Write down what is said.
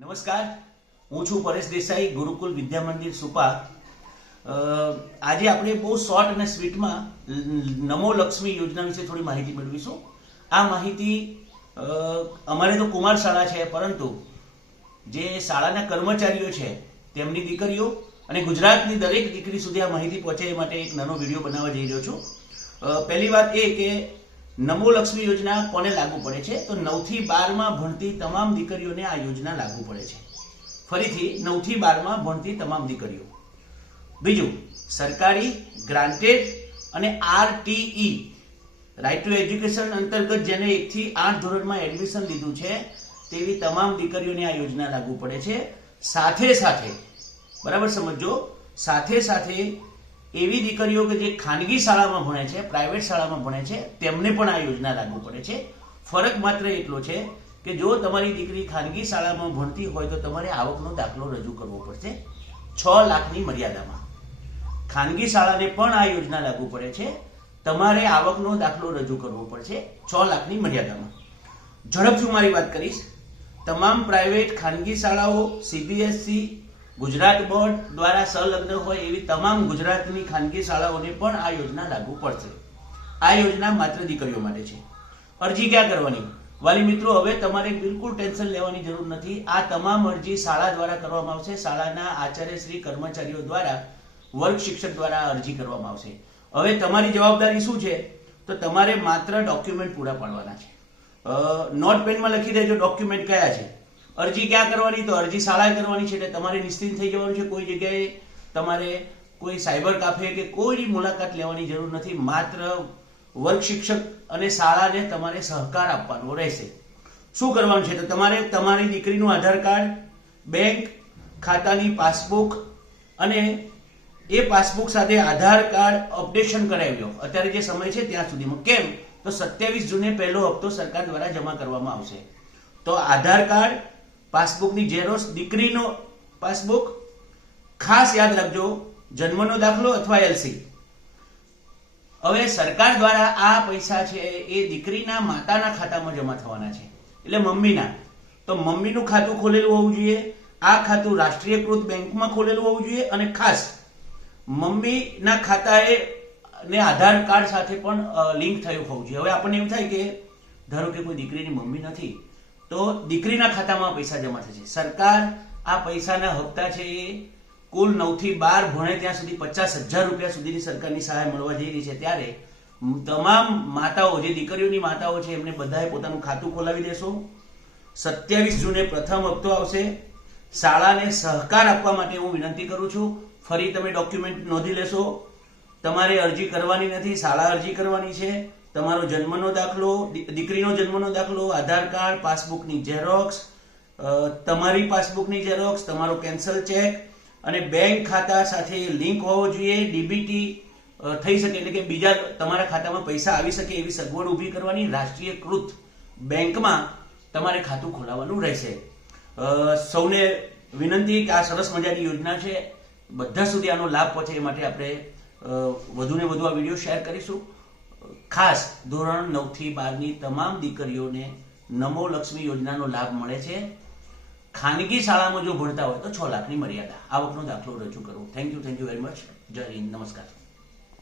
નમસ્કાર, હું છું પરેશ દેસાઈ, ગુરુકુલ વિદ્યા મંદિર સુપા. આજે આપણે બહુ શોર્ટ અને સ્વીટમાં નમો લક્ષ્મી યોજના વિશે થોડી માહિતી મેળવીશું. આ માહિતી અમારે તો કુમાર શાળા છે, પરંતુ જે શાળાના કર્મચારીઓ છે તેમની દીકરીઓ અને ગુજરાતની દરેક દીકરી સુધી આ માહિતી પહોંચે એ માટે એક નાનો વિડીયો બનાવવા જઈ રહ્યો છું. પહેલી વાત એ કે નમો લક્ષ્મી યોજના કોને લાગુ પડે છે? તો 9 થી 12 માં ભણતી તમામ દીકરીઓને આ યોજના લાગુ પડે છે. ફરીથી 9 થી 12 માં ભણતી તમામ દીકરીઓ. બીજું, સરકારી ગ્રાન્ટેડ અને આરટીઈ રાઇટ ટુ એજ્યુકેશન અંતર્ગત જેને 1 થી 8 ધોરણમાં એડમિશન લીધું છે તેવી તમામ દીકરીઓને આ યોજના લાગુ પડે છે. સાથે સાથે બરાબર સમજો, સાથે સાથે એવી દીકરીઓ કે જે ખાનગી શાળામાં ભણે છે, પ્રાઇવેટ શાળામાં ભણે છે, તેમને પણ આ યોજના લાગુ પડે છે. ફરક માત્ર એટલો છે કે જો તમારી દીકરી ખાનગી શાળામાં ભણતી હોય તો તમારે આવકનો દાખલો રજૂ કરવો પડશે 6 લાખની મર્યાદામાં. ખાનગી શાળાને પણ આ યોજના લાગુ પડે છે. તમારે આવકનો દાખલો રજૂ કરવો પડશે 6 લાખની મર્યાદામાં. ઝડપથી મારી વાત કરીશ. તમામ પ્રાઇવેટ ખાનગી શાળાઓ સીબીએસઈ ગુજરાત બોર્ડ દ્વારા સંલગ્ન હોય એવી તમામ ગુજરાતની ખાનગી શાળાઓને પણ આ યોજના લાગુ પડશે. આ યોજના માત્ર દીકરીઓ માટે છે. અરજી ક્યાં કરવાની? વાલી મિત્રો, હવે તમારે બિલકુલ ટેન્શન લેવાની જરૂર નથી. આ તમામ અરજી શાળા દ્વારા કરવામાં આવશે. શાળાના આચાર્યશ્રી કર્મચારીઓ દ્વારા, વર્ગ શિક્ષક દ્વારા અરજી કરવામાં આવશે. હવે તમારી જવાબદારી શું છે? તો તમારે માત્ર ડોક્યુમેન્ટ પૂરા પાડવાના છે. નોટપેનમાં લખી દેજો ડોક્યુમેન્ટ કયા છે. અરજી ક્યાં કરવાની? તો અરજી શાળાએ કરવાની છે. એટલે તમારે નિશ્ચિંત થઈ જવાનું છે. કોઈ જગ્યાએ તમારે કોઈ સાયબર કાફે કે કોઈ મુલાકાત લેવાની જરૂર નથી. માત્ર વર્ગ શિક્ષક અને શાળાને તમારે સહકાર આપવાનો રહેશે. શું કરવાનું છે? તો તમારે તમારી દીકરીનું આધાર કાર્ડ, બેંક ખાતાની પાસબુક અને એ પાસબુક સાથે આધાર કાર્ડ અપડેશન કરાવી લો અત્યારે જે સમય છે ત્યાં સુધીમાં. કેમ? તો 27 જૂને પહેલો હપ્તો સરકાર દ્વારા જમા કરવામાં આવશે. તો આધાર કાર્ડ, પાસબુકની ઝેરોક્ષ, દીકરીનો પાસબુક, ખાસ યાદ રાખજો જન્મનો દાખલો અથવા એલસી. હવે સરકાર દ્વારા આ પૈસા છે એ દીકરીના માતાના ખાતામાં જમા થવાના છે, એટલે મમ્મીના. તો મમ્મીનું ખાતું ખોલેલું હોવું જોઈએ. આ ખાતું રાષ્ટ્રીયકૃત બેંકમાં ખોલેલું હોવું જોઈએ. અને ખાસ મમ્મીના ખાતાએ ને આધાર કાર્ડ સાથે પણ લિંક થયું હોવું જોઈએ. હવે આપણને એવું થાય કે ધારો કે કોઈ દીકરીની મમ્મી નથી, તો દીકરીના ખાતામાં પૈસા જમા થશે. સરકાર આ પૈસાના હપ્તા છે એ કુલ 9 થી 12 ભણે ત્યાં સુધી 50,000 રૂપિયા સુધીની સરકારની સહાય મળવા જઈ રહી છે. ત્યારે તમામ માતાઓ, જે દીકરીઓની માતાઓ છે, એમને બધાએ પોતાનું ખાતું ખોલાવી દેશો. 27 જૂને પ્રથમ હપ્તો આવશે. શાળાને સહકાર આપવા માટે હું વિનંતી કરું છું. ફરી તમે ડોક્યુમેન્ટ નોંધી લેશો. તમારે અરજી કરવાની નથી, શાળા અરજી કરવાની છે. તમારો જન્મનો દાખલો, દીકરીનો જન્મનો દાખલો, આધાર કાર્ડ, પાસબુકની ઝેરોક્ષ, તમારી પાસબુકની ઝેરોક્ષ, તમારો કેન્સલ ચેક અને બેંક ખાતા સાથે લિંક હોવો જોઈએ. ડીબીટી થઈ શકે, એટલે કે બીજા તમારા ખાતામાં પૈસા આવી શકે એવી સગવડ ઊભી કરવાની. રાષ્ટ્રીયકૃત બેંકમાં તમારે ખાતું ખોલાવવાનું રહેશે. સૌને વિનંતી કે આ સરસ મજાની યોજના છે, બધા સુધી આનો લાભ પહોંચે એ માટે આપણે વધુને વધુ આ વિડીયો શેર કરીશું. ખાસ ધોરણ 9 થી 12 ની તમામ દીકરીઓને નમો લક્ષ્મી યોજનાનો લાભ મળે છે. ખાનગી શાળામાં જો ભણતા હોય તો 6 લાખની મર્યાદા, આવકનો દાખલો રજૂ કરવો. Thank you very much. જય હિન્દ. નમસ્કાર.